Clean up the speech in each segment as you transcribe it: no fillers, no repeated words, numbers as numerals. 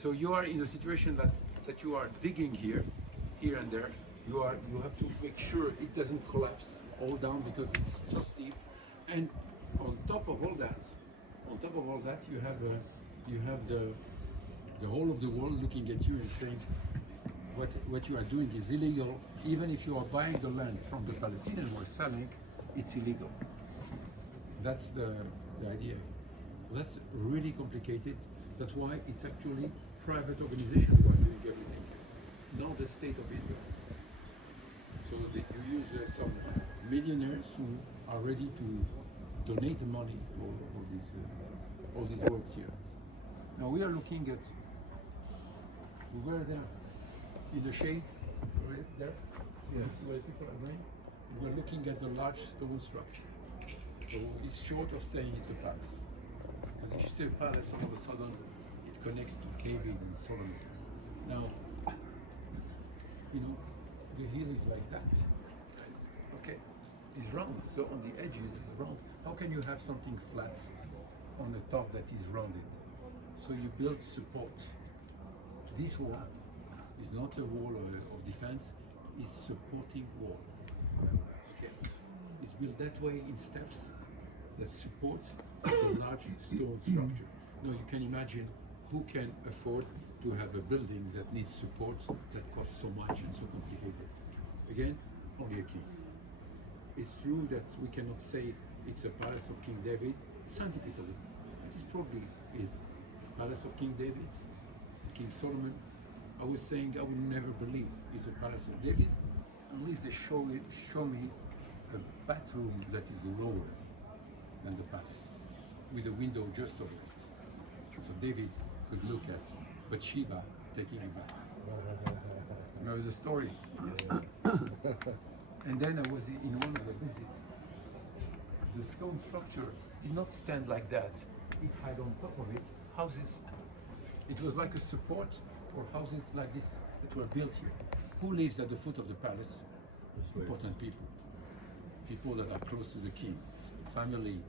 So you are in a situation that you are digging here and there. You have to make sure it doesn't collapse all down because it's so steep. And on top of all that, you have the whole of the world looking at you and saying, what you are doing is illegal. Even if you are buying the land from the Palestinians who are selling, it's illegal. That's the idea. That's really complicated. That's why it's actually private organizations who are doing everything, not the state of Israel. So that you use some millionaires who are ready to donate money for all these works here. Now we are looking at, we were there in the shade, right there, yes, where people are going. We're looking at the large stone structure. So it's short of saying it's a palace. Because if you say a palace, all of a sudden it connects to caving and Solomon. Now, the hill is like that. Okay, it's round. So on the edges it's round. How can you have something flat on the top that is rounded? So you build support. This wall is not a wall of defense, it's supporting wall. Okay. It's built that way in steps that support the large stone structure. Now you can imagine who can afford to have a building that needs support that costs so much and so complicated. Again, only a king. It's true that we cannot say it's a palace of King David. Scientifically, this probably is palace of King David, King Solomon. I was saying I would never believe it's a palace of David unless they show me a bathroom that is lower than the palace, with a window just over it. So David could look at Bathsheba taking a bath. Remember the story? And then I was in one of the visits. The stone structure did not stand like that. It had on top of it houses. It was like a support for houses like this that were built here. Who lives at the foot of the palace? Important people. People that are close to the king, family,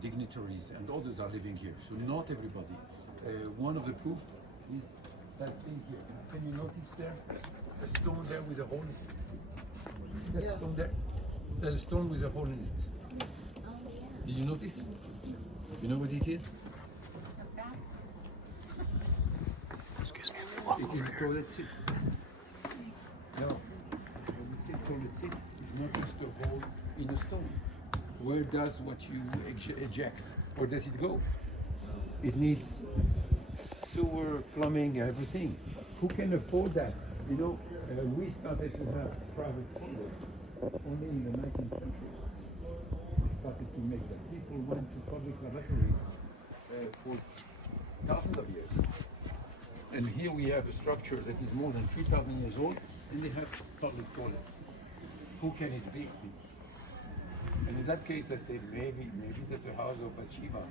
dignitaries, and others are living here. So not everybody. One of the proof is that thing here. Can you notice there? A stone there with a hole in it. That stone there? There's a stone with a hole in it. Did you notice? You know what it is? Excuse me, if we walk It over is a here. toilet seat. No, when we say toilet seat, it's not just a hole in a stone. Where does what you eject, or does it go? It needs sewer, plumbing, everything. Who can afford that? We started to have private toilets only in the 19th century. We started to make that. People went to public lavatories for thousands of years. And here we have a structure that is more than 3,000 years old, and they have public toilets. Who can it be? And in that case, I said, maybe that's the house of Bathsheba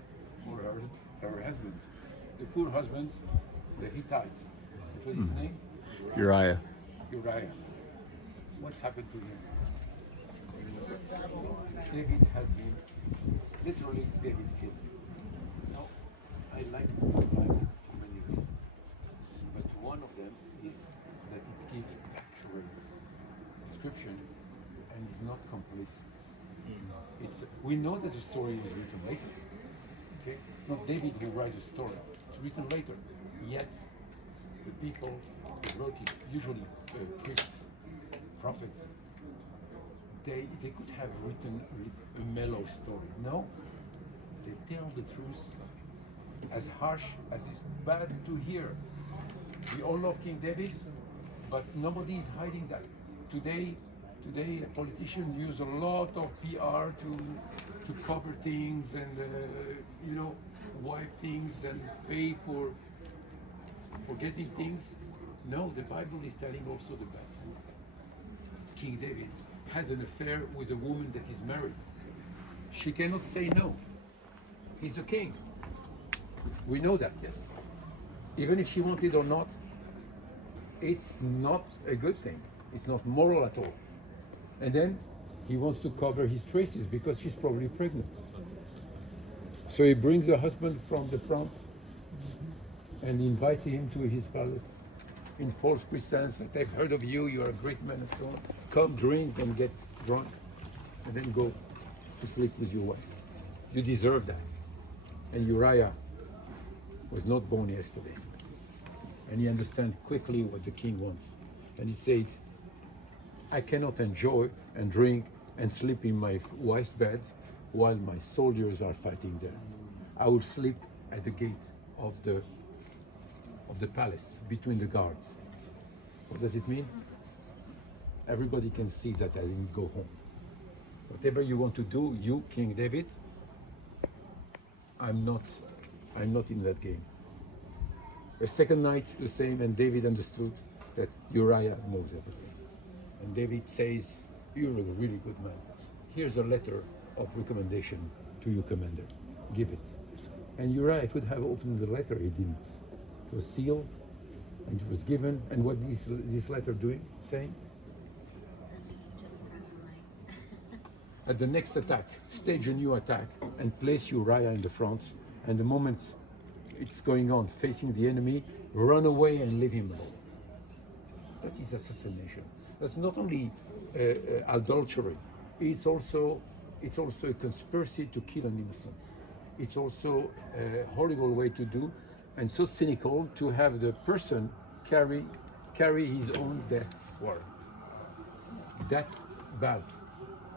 or her husband. The poor husband, the Hittites. What was his name? Uriah. Uriah. What happened to him? David had him, literally David killed him. Now, I like the Bible for many reasons. But one of them is that it gives accurate description and is not complacent. We know that the story is written later. Okay? It's not David who writes the story. It's written later. Yet, the people who wrote it, usually priests, prophets, they could have written a mellow story. No, they tell the truth as harsh as it's bad to hear. We all love King David, but nobody is hiding that. Today, politicians use a lot of PR to cover things and wipe things and pay for forgetting things. No, the Bible is telling also the bad. King David has an affair with a woman that is married. She cannot say no. He's a king. We know that, yes. Even if she wanted or not, it's not a good thing. It's not moral at all. And then he wants to cover his traces because she's probably pregnant. So he brings the husband from the front, and invite him to his palace in false pretense that I've heard of you, you are a great man, and so on. Come, drink, and get drunk, and then go to sleep with your wife. You deserve that. And Uriah was not born yesterday. And he understands quickly what the king wants. And he said, I cannot enjoy and drink and sleep in my wife's bed while my soldiers are fighting there. I will sleep at the gate of the palace, between the guards. What does it mean? Everybody can see that I didn't go home. Whatever you want to do, you, King David, I'm not in that game. The second night, the same, and David understood that Uriah knows everything. And David says, you're a really good man. Here's a letter of recommendation to your commander. Give it. And Uriah could have opened the letter, he didn't. It was sealed, and it was given. And what is this letter doing, saying? At the next attack, stage a new attack and place Uriah in the front. And the moment it's going on, facing the enemy, run away and leave him alone. That is assassination. That's not only adultery. It's also a conspiracy to kill an innocent. It's also a horrible way to do, and so cynical to have the person carry his own death warrant. That's bad.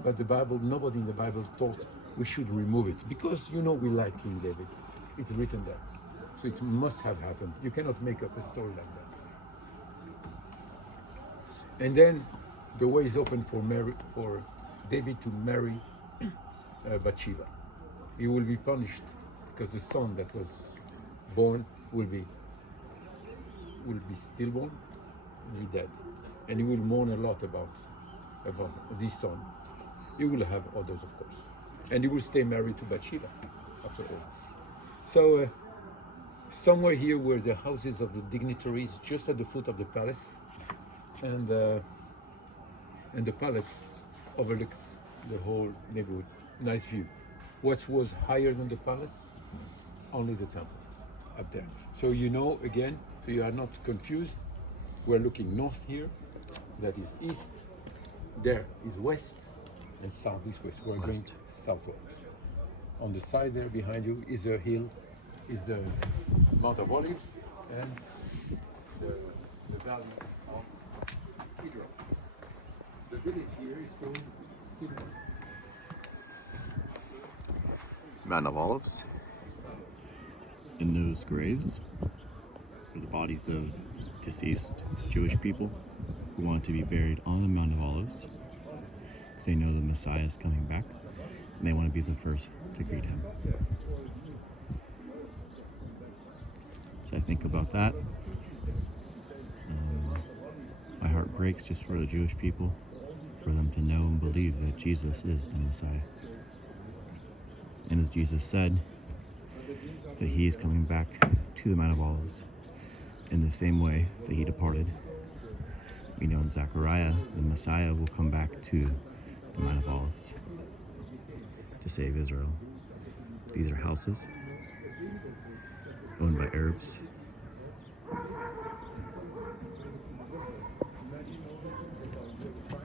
But the Bible, nobody in the Bible thought we should remove it, because we like King David. It's written there. So it must have happened. You cannot make up a story like that. And then the way is open for David to marry Bathsheba. He will be punished because the son that was born will be stillborn, will be dead, and he will mourn a lot about this son. He will have others, of course, and he will stay married to Bathsheba after all. So somewhere here were the houses of the dignitaries, just at the foot of the palace, and the palace overlooked the whole neighborhood. Nice view. What was higher than the palace? Only the temple up there. So again, so you are not confused. We're looking north here. That is east. There is west, and south is west. We're going southward. On the side there behind you is a hill, is the Mount of Olives, and the valley of Kidron. The village here is called Sidon. Mount of Olives. In those graves are the bodies of deceased Jewish people who want to be buried on the Mount of Olives because they know the Messiah is coming back and they want to be the first to greet him. So I think about that. My heart breaks just for the Jewish people, for them to know and believe that Jesus is the Messiah. And as Jesus said, that he is coming back to the Mount of Olives in the same way that he departed. We know in Zechariah, the Messiah will come back to the Mount of Olives to save Israel. These are houses owned by Arabs